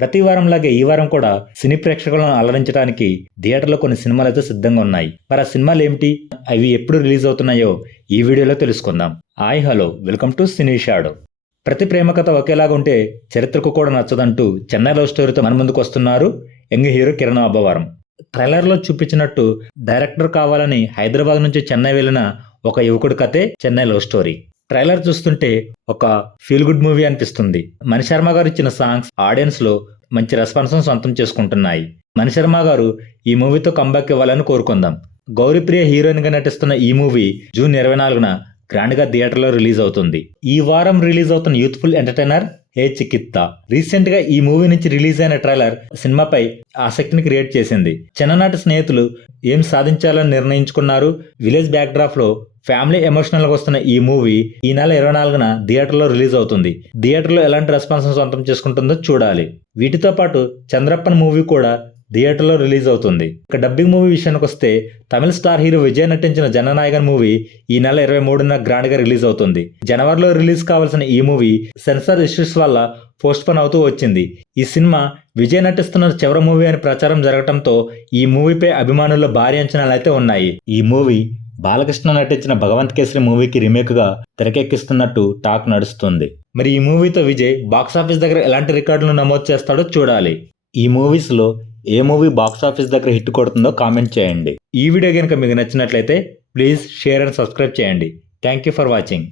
ప్రతి వారంలాగే ఈ వారం కూడా సినీ ప్రేక్షకులను అలరించడానికి థియేటర్లో కొన్ని సినిమాలు అయితే సిద్ధంగా ఉన్నాయి. మరి ఆ సినిమాలు ఏమిటి, అవి ఎప్పుడు రిలీజ్ అవుతున్నాయో ఈ వీడియోలో తెలుసుకుందాం. Hi hello, welcome to cine shadow. ప్రతి ప్రేమ కథ ఒకేలాగా ఉంటే చరిత్రకు కూడా నచ్చదంటూ చెన్నై లవ్ స్టోరీతో మన ముందుకు వస్తున్నారు యంగ్ హీరో కిరణ్ అబ్బవరం. ట్రైలర్లో చూపించినట్టు డైరెక్టర్ కావాలని హైదరాబాద్ నుంచి చెన్నై వెళ్ళిన ఒక యువకుడి కథే చెన్నై లవ్ స్టోరీ. ట్రైలర్ చూస్తుంటే ఒక ఫీల్ గుడ్ మూవీ అనిపిస్తుంది. మణిశర్మ గారు ఇచ్చిన సాంగ్స్ ఆడియన్స్ లో మంచి రెస్పాన్స్ సొంతం చేసుకుంటున్నాయి. మణిశర్మ గారు ఈ మూవీతో కంబ్యాక్ ఇవ్వాలని కోరుకుందాం. గౌరీప్రియ హీరోయిన్ గా నటిస్తున్న ఈ మూవీ జూన్ 24న గ్రాండ్ గా థియేటర్లో రిలీజ్ అవుతుంది. ఈ వారం రిలీజ్ అవుతున్న యూత్ఫుల్ ఎంటర్టైనర్ హే చికిత్తా. రీసెంట్ గా ఈ మూవీ నుంచి రిలీజ్ అయిన ట్రైలర్ సినిమాపై ఆసక్తిని క్రియేట్ చేసింది. చిన్ననాటి స్నేహితులు ఏం సాధించాలని నిర్ణయించుకున్నారు, విలేజ్ బ్యాక్ డ్రాప్ లో ఫ్యామిలీ ఎమోషనల్ గా వస్తున్న ఈ మూవీ ఈ నెల 24న థియేటర్లో రిలీజ్ అవుతుంది. థియేటర్లో ఎలాంటి రెస్పాన్స్ సొంతం చేసుకుంటుందో చూడాలి. వీటితో పాటు చంద్రప్పన్ మూవీ కూడా థియేటర్లో రిలీజ్ అవుతుంది. ఇక డబ్బింగ్ మూవీ విషయానికి వస్తే తమిళ స్టార్ హీరో విజయ్ నటించిన జననాయకన్ మూవీ ఈ నెల 23న గ్రాండ్ గా రిలీజ్ అవుతుంది. జనవరిలో రిలీజ్ కావాల్సిన ఈ మూవీ సెన్సార్ ఇష్యూస్ వల్ల పోస్ట్ పోన్ అవుతూ వచ్చింది. ఈ సినిమా విజయ్ నటిస్తున్న చివరి మూవీ అని ప్రచారం జరగడంతో ఈ మూవీపై అభిమానుల్లో భారీ అంచనాలు అయితే ఉన్నాయి. ఈ మూవీ బాలకృష్ణ నటించిన భగవంత్ కేసరి మూవీకి రీమేక్ గా తెరకెక్కిస్తున్నట్టు టాక్ నడుస్తుంది. మరి ఈ మూవీతో విజయ్ బాక్సాఫీస్ దగ్గర ఎలాంటి రికార్డులను నమోదు చేస్తాడో చూడాలి. ఈ మూవీస్ లో ఏ మూవీ బాక్సాఫీస్ దగ్గర హిట్ కొడుతుందో కామెంట్ చేయండి. ఈ వీడియో కనుక మీకు నచ్చినట్లయితే ప్లీజ్ షేర్ అండ్ సబ్స్క్రైబ్ చేయండి. Thank you for watching.